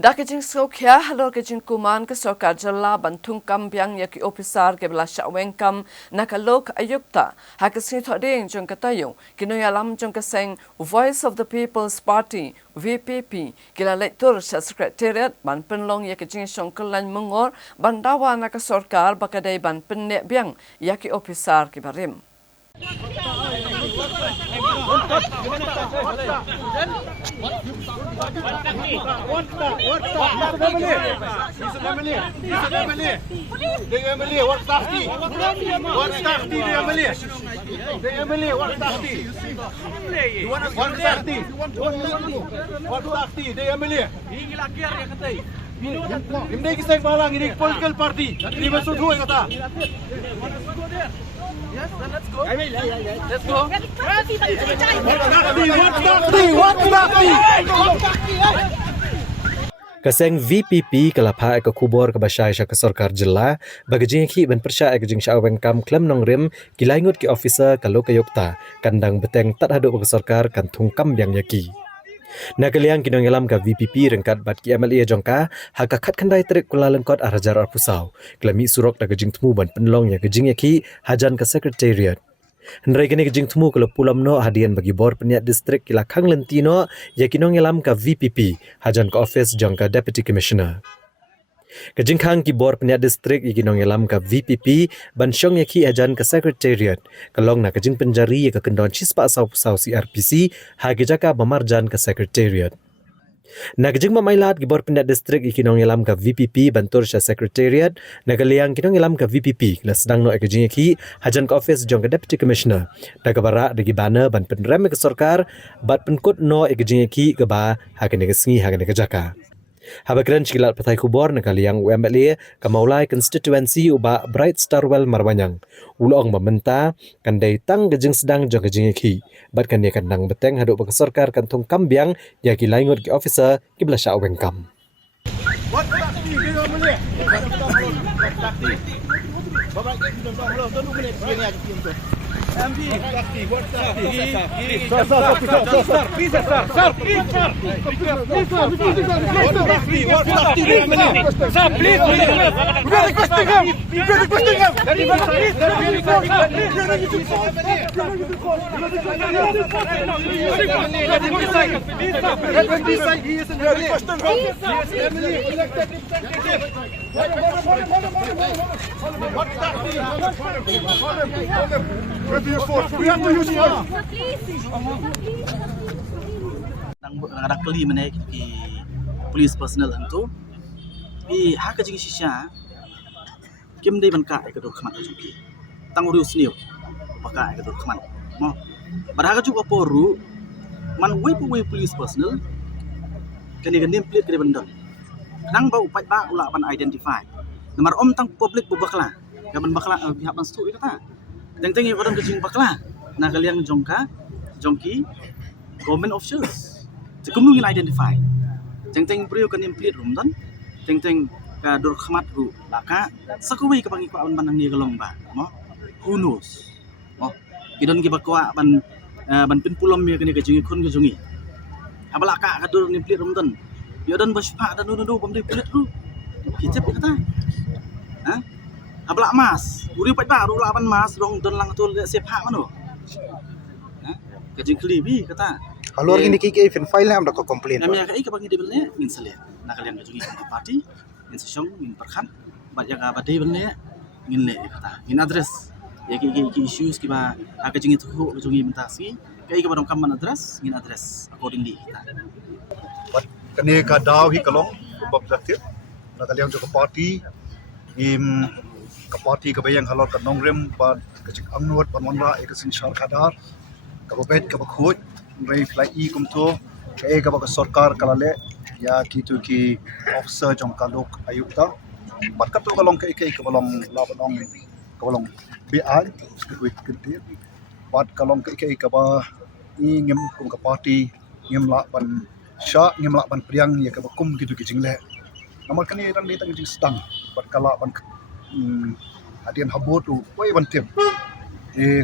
Dakijing Sokhya halor kijing kuman ke Sarkar Jilla bantung kambyang yaki officer ke belasya wengkam nakalok ayukta hakisni thoding jong katayong kinoyalam jong kaseng Voice of the People's Party VPP kila lektur sa secretariat ban penlong yaki jing songkelan mengor bandawa nak Sarkar bakadai ban pennek biang yaki officer ke barim. Ini kisah malang ini political party. Ini maksud gue kata. Yes, then let's go. Let's go. Kaseng VPP kelapa ke kubur ke Basyai ke Sarkar Jilla bagi jingki ben persya ke jing syaweng kam klem nongrim kilaingut ki officer kalau ke Yogta kandang beteng tak haduk ke Sarkar kan tungkam yang yaki. Nakaliang kinong ilam ka VPP rengkat bat ki MLA jongka hakakat kandai terik kula lengkot arajar arpusau kelami surok da gejing temu ban penlong ya gejing yaki hajan ke secretariat. Hendrai kini gejing temu kalau pulam no hadian bagi bor peniat distrik kila kang lentino ya kinong ilam ka VPP hajan ke office jongka deputy commissioner. Kejing kang ki bor peniat distrik iki nong elam ka VPP ban syong yaki ajan ke secretariat kalong na kejing penjari ya ke kendon cispa asau-pusau CRPC hagi jaka memarjan ke secretariat. Na kejing mamailat ki bor peniat distrik iki nong elam ka VPP bantur sya secretariat na kaliang ki nong elam ka VPP la sedang no kejing yaki hajan ke office jong ke deputy commissioner da kabara dagi bana ban penrem ke Sarkar bat penkut no kejing yaki ke ba hagane ke sengi hagane ke jaka. Habakran cikilat patai kubor nakaliang UMLA kamaulai constituency uba Bright Starwell Marbanyang. Ulong mementa kandai tang gejeng sedang jong gejeng ki. Bat kan dia kandang beteng haduk bagi Sarkar kantung kambiang ya ki laingut ki officer ki belasya wengkam. MP, what Nang kali mana ki police personnel hantu i hak jing sisya kim dei ban ka ke do khmat juki tang urus niu baka ke do khmat mo barha ju oporu man we police personnel kani ganim plate ke bandang nang ba upai ba ula ban identify nomor om tang public bubakla gaban bakla pihak ban stu kata teng-teng yang orang kejing bakla na kaliang jongki government officials sekum nungin identify teng-teng priyo kan implit rum dan teng-teng ka dur khmat ru laka sakuwi ka pangiku awan banang ni galong ba mo who knows mo idon ki bakwa ban pin pulom ya kani kejing kun kejungi abala ka dur implit rum dan yo dan baspa dan nu bom di implit ru hicep kata ha abala mas uri pai ba ru laban mas dong don lang tul sep hak mano ha kejing klibi kata Kalau orang ini kiki event file am ko complain. Namanya kai ka bangi debelnya min salia. Nak kalian kejungi sama parti, min sesong min perkan, bat yang abad debelnya min le kata. Min address. Ya ki issues ki ba kejungi tu kejungi mentasi. Kai ka badong kam address, min address accordingly kita. Bat kene ka daw hi kalong bab zaktir. Na kaliang jo party im ka party ka bayang halor ka nongrem ba kecik amnot panwanra ek sinshar kadar. Ka babet ka bakhut Rai fly kumto kaya ka Sarkar kalale ya kitu ki officer jong kalok ayukta bat kato kalong kay ka balong labanong BI kuit kintir bat kalong kay ka ba ngem kum ka party ngem la ban sha ngem la ban priang ya ka kum kitu ki jingle namar kani ran ni tang jing stang bat kala ban hadian habotu wai ban tim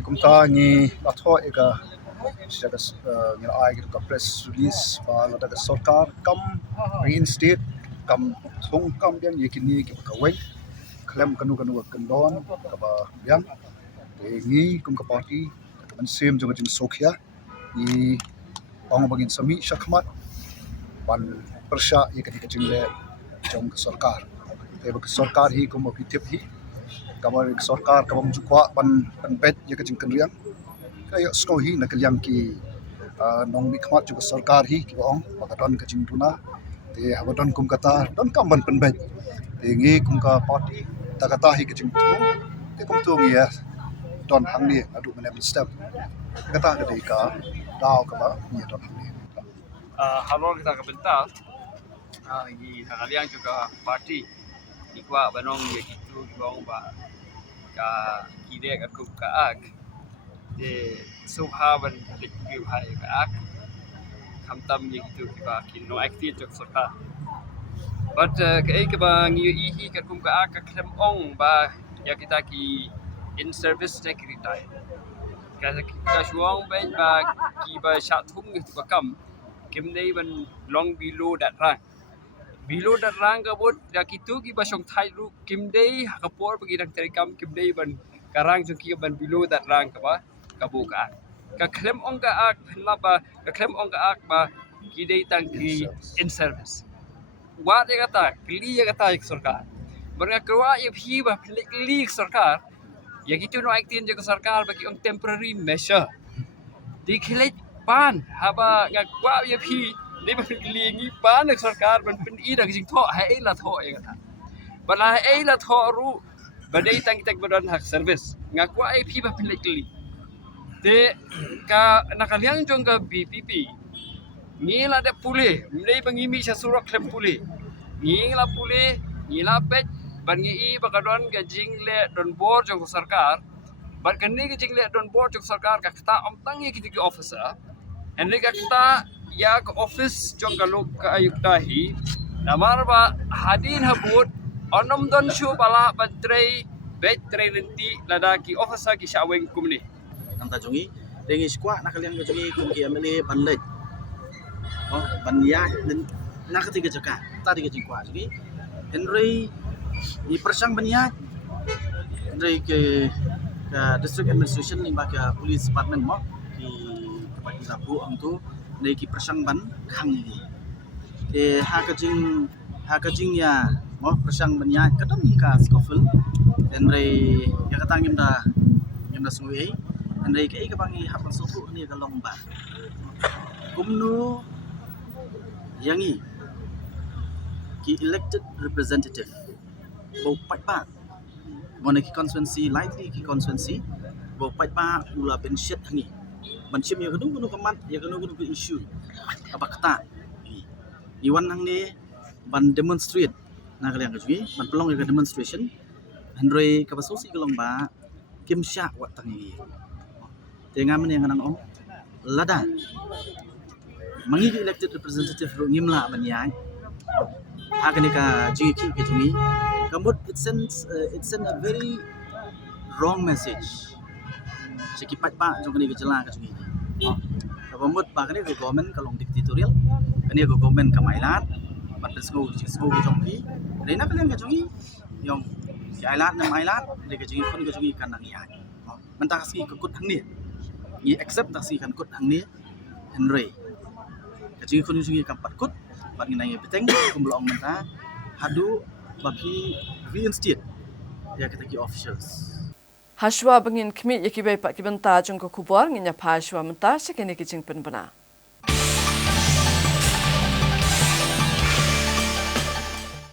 kumta ngi latho ega Siya ngila ay gitu ka press release pa lada ka Sarkar kam reinstate kam thong kam yang yakini ke kawai klem kanu kendon ka ba yang ngi kum ka party man sim jong jing sokhya i ong bagin sami shakmat ban persya yakini ke jingle jong ka sarkar te ba sarkar hi kum opitip hi kamar sarkar kabam jukwa ban bet yakini kendriang kayak sko hi na kaliang ki nong bikmat juga sarkar hi ki ong pakadon ka jing tuna te habadon kum kata don kam ban penbet te ngi kum ka party ta kata hi ka jing tu te kum tu ngi ya don hang ni adu menem step kata ka dei ka daw ka ba ni don hang ni Halo kita kebentar, ini kalian juga parti, ikwa banong ya gitu, bang ba, ka kide ka kup ka ag, de subhaban dikib hai ka ag, kamtam ya gitu kita kino aktif jok serta. But ke bang ihi ka kup ka ag ka klem ong ba ya kita ki in service secretary. Ka suang ben ba ki ba syatum gitu ka kam. Kim day ban long below that rank. Below that rank kabut ya kitu ki basong thai ru kim day kapor bagi dang terekam kim day ban karang jong ki ban below that rank ka kabu ka. Ka klem ong ka ak laba ka klem ong ka ak ba ki day tang ki in service. Wa de kata kli ya kata ik sarkar. Barang kerwa ya phi ba kli sarkar. Ya kitu no aktin je sarkar bagi ong temporary measure. Dikhilet pan haba ngakwa ya phi ni ban lingi pan nak sarkar ban pin i dak jing tho hai la tho e kata bala ai la tho ru badai tang tek badan hak service ngakwa ai phi ba pin likli te ka nakaliang jong ka BPP ni la de pule nei bangi mi sa surak klem pule ni la pule ni la pet ban ngi i bakadon ga jing le don bor jong sarkar ban kan ni ga jing le don bor jong sarkar ka kata om tangi ki officer Henry kita ya ke office jong kalau ke ayuktahi namar ba hadin habut onom don shu bala batray betray nanti ladaki officer ki shaweng kumni nang ta jongi dengi skwa nakalian ga jongi kum ki amele banlet oh banya dan nak ketiga jaka tadi ga jingkwa jongi Henry di persang banya Henry ke district administration ni ba ke police department mo ki labu ang tu nei ki persang ban khang ni ha ka jing ya mo persang ban ya kadam ni ka skofel en rei ya ka tangim da sui en rei ke ka bangi hapang sofu ni ka long ba kumnu yangi ki elected representative bo pat ba mo ki constituency lightly ki constituency bo pat ba ula ben shit hangi Manchim ya kanu kamat ya kanu issue apa kata iwan nang ni ban demonstrate na kalian kajui ban pelong ya demonstration Henry kapasosi kalong ba kim sha wat tangi tengah men yang nang om lada mangi elected representative ro ngimla ban yang hakani ka jiki kajui kamut it sends a very wrong message sekipat pak jong kini gejala ka sungi kabamut pa kani government kalong dictatorial kani government kamailat pat sko jong ki reina kalian ka jungi yong ki ailat na mailat de ka jungi kon ka jungi kan nang ya mentah kasi kut hang ni i accept taksi kan kut hang ni Henry ka jungi kon jungi kan pat kut pat ngai peteng kumlong mentah hadu bagi reinstate ya kita ki officials Hashwa bangin kmi yaki bai pak kibanta jong ko kubor nginya phashwa menta shikene ki jingpen bana